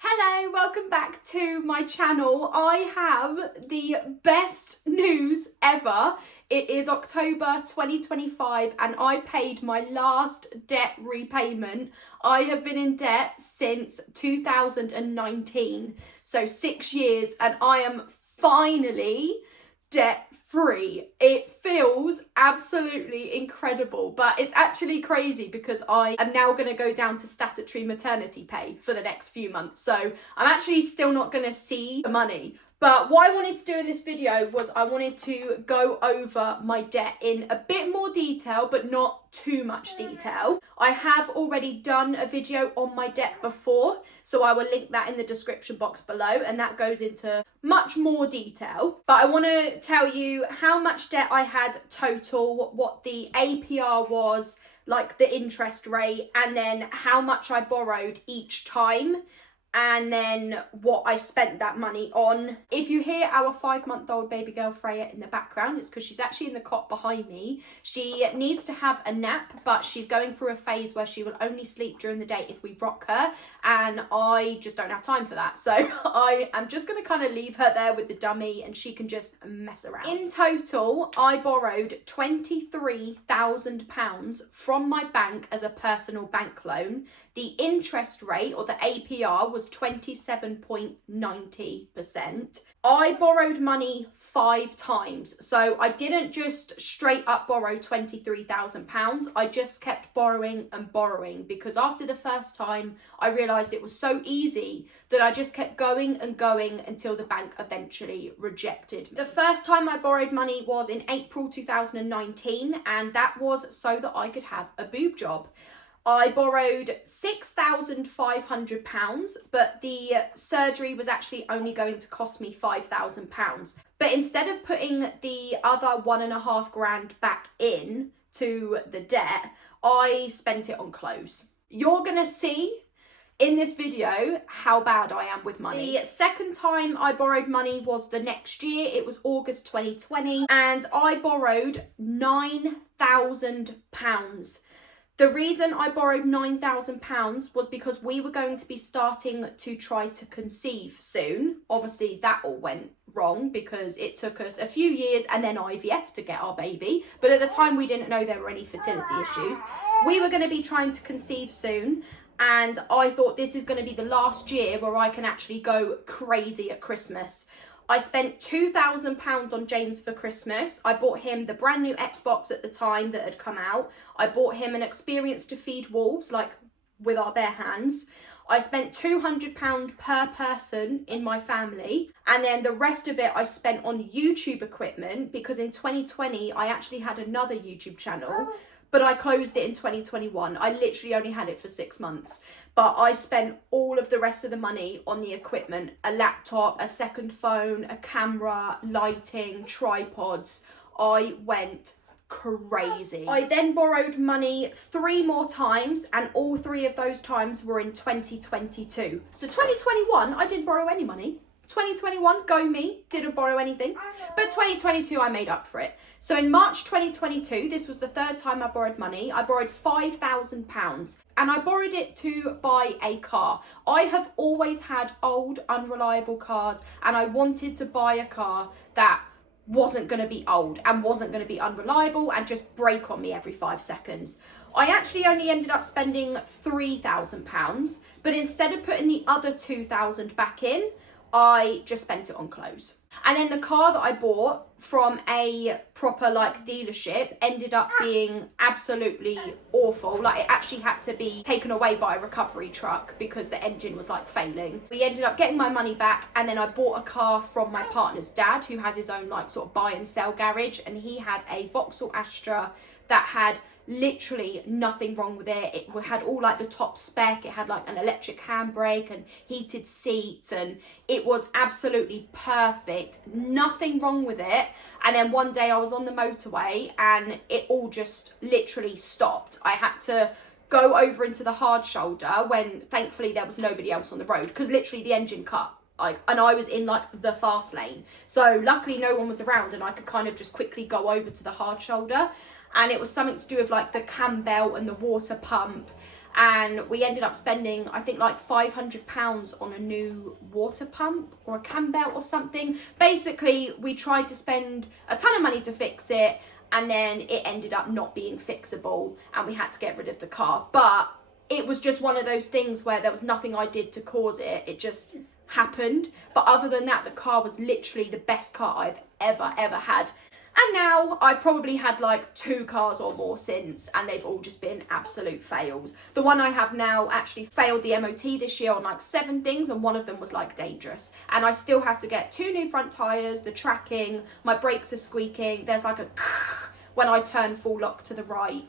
Hello, welcome back to my channel. I have the best news ever. It is October 2025 and I paid my last debt repayment. I have been in debt since 2019, so 6 years, and I am finally debt free. It feels absolutely incredible, but it's actually crazy because I am now going to go down to statutory maternity pay for the next few months, so I'm actually still not going to see the money. But what I wanted to do in this video was I wanted to go over my debt in a bit more detail, but not too much detail. I have already done a video on my debt before, so I will link that in the description box below, and that goes into much more detail. But I want to tell you how much debt I had total, what the APR was, like the interest rate, and then how much I borrowed each time, and then what I spent that money on. If you hear our 5-month-old baby girl Freya in the background, it's because she's actually in the cot behind me. She needs to have a nap, but she's going through a phase where she will only sleep during the day if we rock her, and I just don't have time for that. So I am just going to kind of leave her there with the dummy and she can just mess around. In total, I borrowed £23,000 from my bank as a personal bank loan. The interest rate, or the APR, was 27.90%. I borrowed money 5 times. So I didn't just straight up borrow £23,000. I just kept borrowing and borrowing, because after the first time, I realised it was so easy that I just kept going and going until the bank eventually rejected me. The first time I borrowed money was in April 2019, and that was so that I could have a boob job. I borrowed £6,500, but the surgery was actually only going to cost me £5,000. But instead of putting the other £1.5 grand back in to the debt, I spent it on clothes. You're gonna see in this video how bad I am with money. The second time I borrowed money was the next year. It was August 2020, and I borrowed £9,000. The reason I borrowed £9,000 was because we were going to be starting to try to conceive soon. Obviously, that all went wrong because it took us a few years and then IVF to get our baby. But at the time, we didn't know there were any fertility issues. We were going to be trying to conceive soon, and I thought this is going to be the last year where I can actually go crazy at Christmas. I spent £2,000 on James for Christmas. I bought him the brand new Xbox at the time that had come out. I bought him an experience to feed wolves, like with our bare hands. I spent £200 per person in my family. And then the rest of it I spent on YouTube equipment, because in 2020, I actually had another YouTube channel, but I closed it in 2021. I literally only had it for 6 months. But I spent all of the rest of the money on the equipment: a laptop, a second phone, a camera, lighting, tripods. I went crazy. I then borrowed money 3 more times, and all 3 of those times were in 2022. So 2021, I didn't borrow any money. 2021, go me, didn't borrow anything. But 2022, I made up for it. So in March 2022, this was the 3rd time I borrowed money. I borrowed £5,000, and I borrowed it to buy a car. I have always had old, unreliable cars, and I wanted to buy a car that wasn't going to be old and wasn't going to be unreliable and just break on me every 5 seconds. I actually only ended up spending £3,000, but instead of putting the other £2,000 back in, I just spent it on clothes. And then the car that I bought from a proper dealership ended up being absolutely awful. It actually had to be taken away by a recovery truck because the engine was failing. We ended up getting my money back, and then I bought a car from my partner's dad, who has his own sort of buy and sell garage, and he had a Vauxhall Astra that had literally nothing wrong with it. It had all the top spec. It had an electric handbrake and heated seats, and it was absolutely perfect. Nothing wrong with it. And then one day I was on the motorway and it all just literally stopped. I had to go over into the hard shoulder when thankfully there was nobody else on the road, because literally the engine cut. And I was in the fast lane. So luckily no one was around and I could kind of just quickly go over to the hard shoulder. And it was something to do with the cam belt and the water pump. and we ended up spending, I think, like £500 on a new water pump or a cam belt or something. Basically, we tried to spend a ton of money to fix it, and then it ended up not being fixable and we had to get rid of the car. But it was just one of those things where there was nothing I did to cause it. It just happened. But other than that, the car was literally the best car I've ever had. And now I've probably had like 2 cars or more since, and they've all just been absolute fails. The one I have now actually failed the MOT this year on like 7 things, and one of them was like dangerous. And I still have to get 2 new front tyres, the tracking, my brakes are squeaking, there's like a when I turn full lock to the right.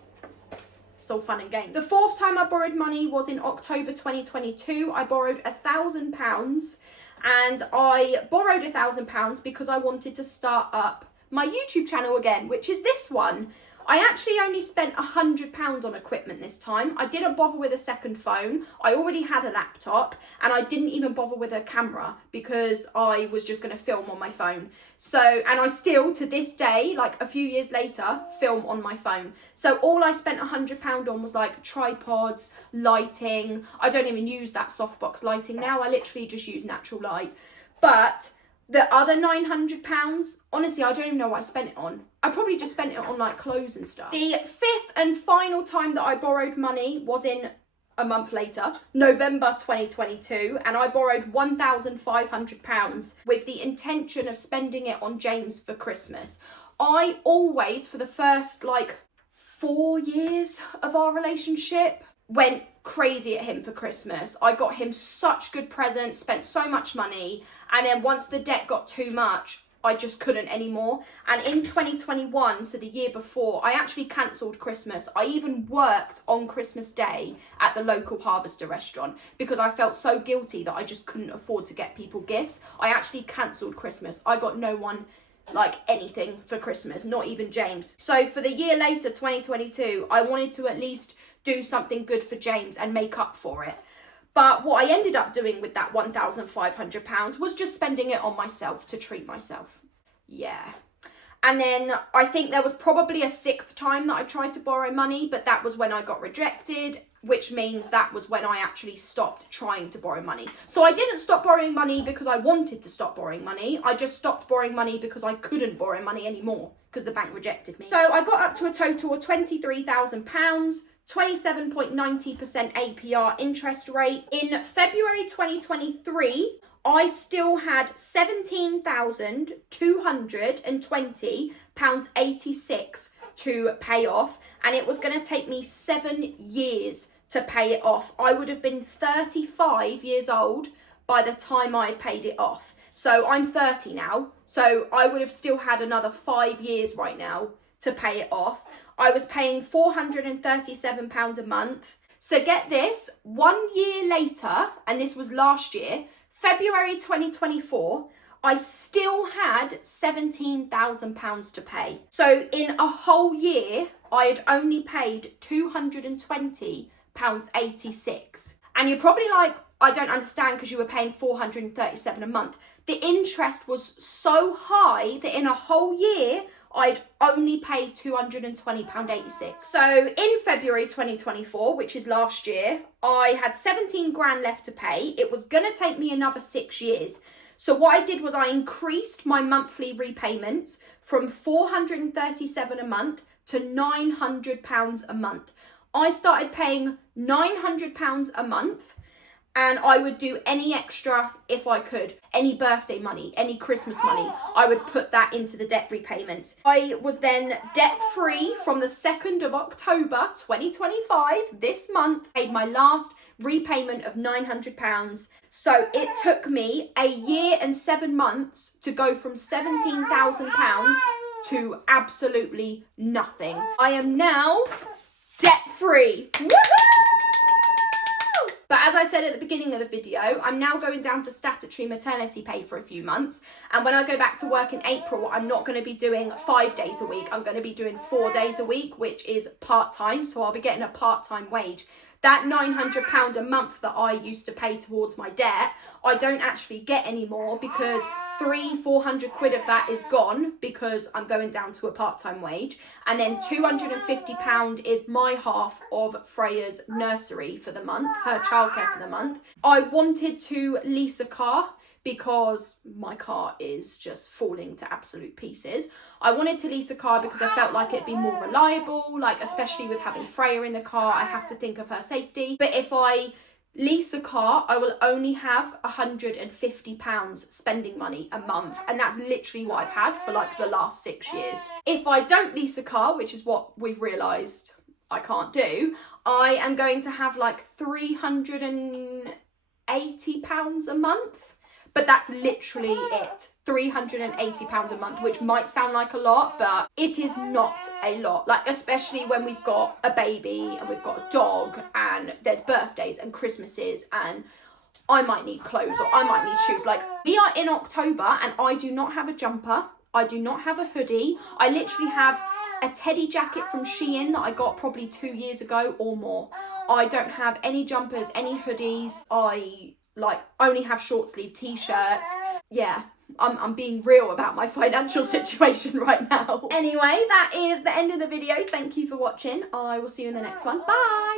It's all fun and games. The 4th time I borrowed money was in October 2022. I borrowed £1,000, and I borrowed £1,000 because I wanted to start up my YouTube channel again, which is this one. I actually only spent £100 on equipment this time. I didn't bother with a second phone. I already had a laptop, and I didn't even bother with a camera because I was just going to film on my phone. So, and I still, to this day, like a few years later, film on my phone. So all I spent £100 on was like tripods, lighting. I don't even use that softbox lighting now. I literally just use natural light. But the other £900, honestly, I don't even know what I spent it on. I probably just spent it on like clothes and stuff. The 5th and final time that I borrowed money was in a month later, November 2022, and I borrowed £1,500 with the intention of spending it on James for Christmas. I always, for the first like 4 years of our relationship, went crazy at him for Christmas. I got him such good presents, spent so much money, and then once the debt got too much, I just couldn't anymore. And in 2021, so the year before, I actually cancelled Christmas. I even worked on Christmas Day at the local Harvester restaurant because I felt so guilty that I just couldn't afford to get people gifts. I actually cancelled Christmas. I got no one like anything for Christmas, not even James. So for the year later, 2022, I wanted to at least do something good for James and make up for it. But what I ended up doing with that £1,500 was just spending it on myself to treat myself. Yeah. And then I think there was probably a 6th time that I tried to borrow money, but that was when I got rejected, which means that was when I actually stopped trying to borrow money. So I didn't stop borrowing money because I wanted to stop borrowing money. I just stopped borrowing money because I couldn't borrow money anymore because the bank rejected me. So I got up to a total of £23,000. 27.90% APR interest rate. In February 2023, I still had £17,220.86 to pay off, and it was going to take me 7 years to pay it off. I would have been 35 years old by the time I had paid it off. So I'm 30 now, so I would have still had another 5 years right now to pay it off. I was paying £437 a month. So get this, 1 year later, and this was last year, February 2024, I still had £17,000 to pay. So in a whole year, I had only paid £220.86. And you're probably like, I don't understand because you were paying £437 a month. The interest was so high that in a whole year, I'd only paid £220.86. So in February 2024, which is last year, I had 17 grand left to pay. It was going to take me another 6 years. So what I did was I increased my monthly repayments from £437 a month to £900 a month. I started paying £900 a month, and I would do any extra if I could. Any birthday money, any Christmas money, I would put that into the debt repayments. I was then debt-free from the 2nd of October 2025, this month, paid my last repayment of £900. So it took me a year and 7 months to go from £17,000 to absolutely nothing. I am now debt-free. Woohoo! But as I said at the beginning of the video, I'm now going down to statutory maternity pay for a few months. And when I go back to work in April, I'm not going to be doing 5 days a week. I'm going to be doing 4 days a week, which is part-time. So I'll be getting a part-time wage. That £900 a month that I used to pay towards my debt, I don't actually get anymore because 300-400 quid of that is gone because I'm going down to a part-time wage, and then £250 is my half of Freya's nursery for the month, her childcare for the month. I wanted to lease a car because my car is just falling to absolute pieces. I wanted to lease a car because I felt like it'd be more reliable, like especially with having Freya in the car, I have to think of her safety. But if I lease a car, I will only have £150 spending money a month, and that's literally what I've had for like the last 6 years. If I don't lease a car, which is what we've realised I can't do, I am going to have like £380 a month. But that's literally it. £380 a month, which might sound like a lot, but it is not a lot. Like, especially when we've got a baby and we've got a dog and there's birthdays and Christmases and I might need clothes or I might need shoes. Like, we are in October and I do not have a jumper. I do not have a hoodie. I literally have a teddy jacket from Shein that I got probably 2 years ago or more. I don't have any jumpers, any hoodies. I only have short sleeve t-shirts. Yeah, I'm being real about my financial situation right now. Anyway, that is the end of the video. Thank you for watching. I will see you in the next one. Bye.